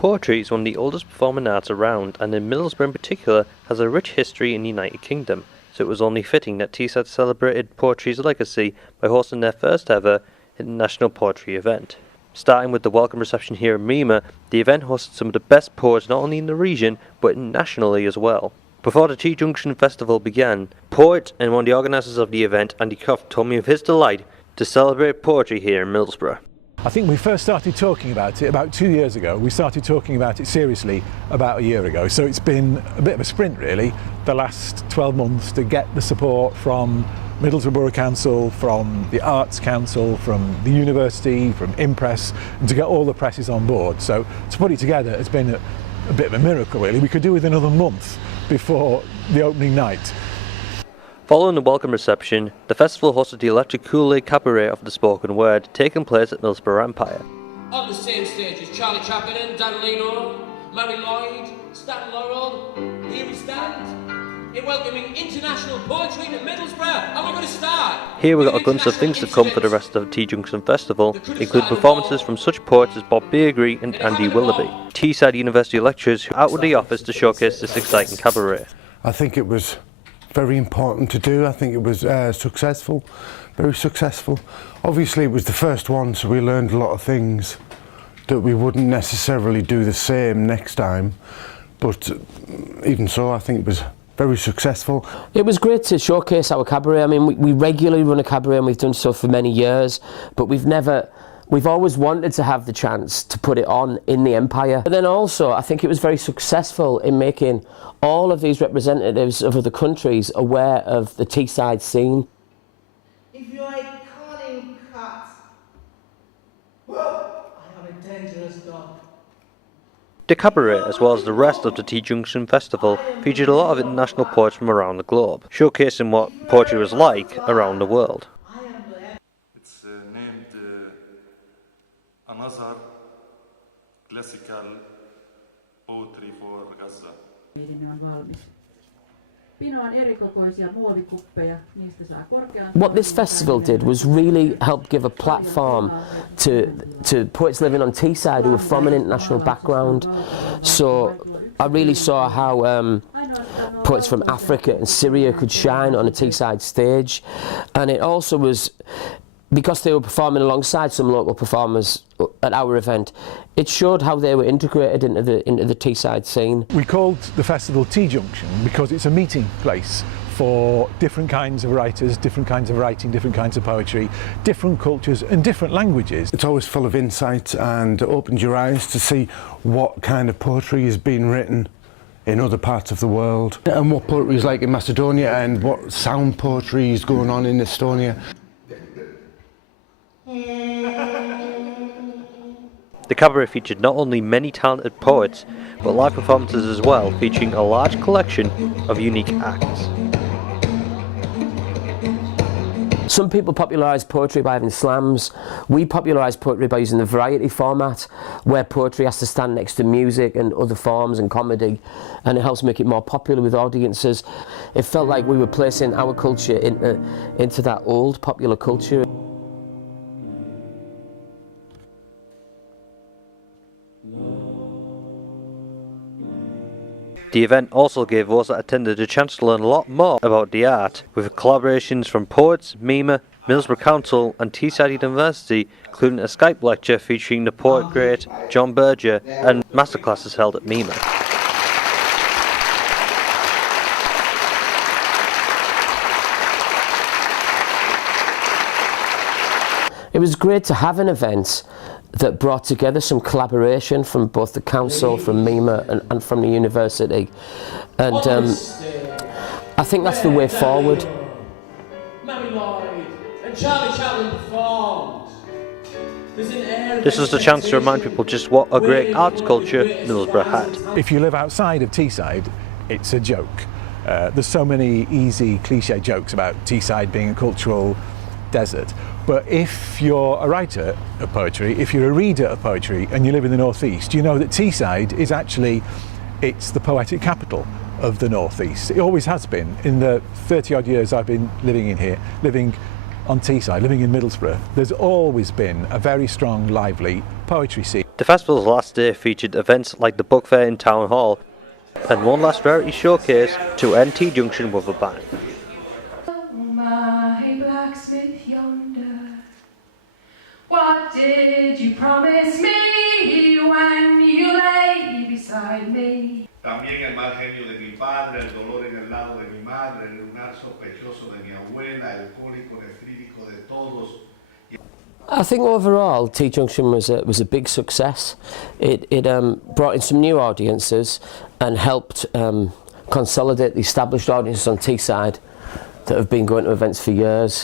Poetry is one of the oldest performing arts around, and in Middlesbrough in particular has a rich history in the United Kingdom, so it was only fitting that Teesside celebrated poetry's legacy by hosting their first ever international poetry event. Starting with the welcome reception here in Mima, the event hosted some of the best poets not only in the region, but nationally as well. Before the T-Junction Festival began, poet and one of the organisers of the event, Andy Croft, told me of his delight to celebrate poetry here in Middlesbrough. I think we first started talking about it about 2 years ago. We started talking about it seriously about a year ago. So it's been a bit of a sprint really, the last 12 months to get the support from Middlesbrough Borough Council, from the Arts Council, from the university, from Impress, and to get all the presses on board. So to put it together, it's been a bit of a miracle really. We could do with another month before the opening night. Following the welcome reception, the festival hosted the Electric Kool-Aid Cabaret of the Spoken Word, taking place at Middlesbrough Empire. On the same stage as Charlie Chaplin, Dan Leno, Mary Lloyd, Stan Laurel, here we stand in welcoming international poetry to Middlesbrough, and we're going to start. Here we got a glimpse of things to come for the rest of the T-Junction Festival, including performances from such poets as Bob Beagrie and Andy Willoughby, Teesside University lecturers who out with the office to showcase this exciting cabaret. I think it was very important to do. I think it was successful, very successful. Obviously it was the first one, so we learned a lot of things that we wouldn't necessarily do the same next time, but even so I think it was very successful. It was great to showcase our cabaret. I mean, we regularly run a cabaret and we've done so for many years, but we've always wanted to have the chance to put it on in the Empire. But then also, I think it was very successful in making all of these representatives of other countries aware of the Teesside scene. If you're a cunning cat, I am a dangerous dog. The cabaret, as well as the rest of the T-Junction Festival, featured a lot of international poets from around the globe, showcasing what poetry was like around the world. It's named another classical poetry for Gaza. What this festival did was really help give a platform to poets living on Teesside who were from an international background. So I really saw how poets from Africa and Syria could shine on a Teesside stage, and it also was because they were performing alongside some local performers at our event. It showed how they were integrated into the Teesside scene. We called the festival T-Junction because it's a meeting place for different kinds of writers, different kinds of writing, different kinds of poetry, different cultures and different languages. It's always full of insight and opens your eyes to see what kind of poetry is being written in other parts of the world, and what poetry is like in Macedonia, and what sound poetry is going on in Estonia. The cabaret featured not only many talented poets, but live performances as well, featuring a large collection of unique acts. Some people popularised poetry by having slams. We popularised poetry by using the variety format, where poetry has to stand next to music and other forms and comedy, and it helps make it more popular with audiences. It felt like we were placing our culture into that old popular culture. The event also gave those that attended a chance to learn a lot more about the art, with collaborations from poets, Mima, Middlesbrough Council and Teesside University, including a Skype lecture featuring the poet great John Berger and masterclasses held at Mima. It was great to have an event that brought together some collaboration from both the council, from Mima and from the university, and I think that's the way forward. Mary Lloyd and Charlie Chaplin performed. This was the chance to remind people just what a great arts culture Middlesbrough had. If you live outside of Teesside, it's a joke. There's so many easy cliche jokes about Teesside being a cultural desert. But if you're a writer of poetry, if you're a reader of poetry and you live in the northeast, you know that Teesside is actually, it's the poetic capital of the northeast. It always has been. In the 30 odd years I've been living in here, living on Teesside, living in Middlesbrough, there's always been a very strong, lively poetry scene. The festival's last day featured events like the book fair in Town Hall and one last rarity showcase to end T-Junction with a bang. My blacksmith yonder, what did you promise me when you lay beside me? También el mal genio de mi padre, el dolor en el lado de mi madre, el lunar sospechoso de mi abuela, el cólico nefrítico de todos. I think overall T-Junction was a big success. It brought in some new audiences and helped consolidate the established audiences on Teesside that have been going to events for years.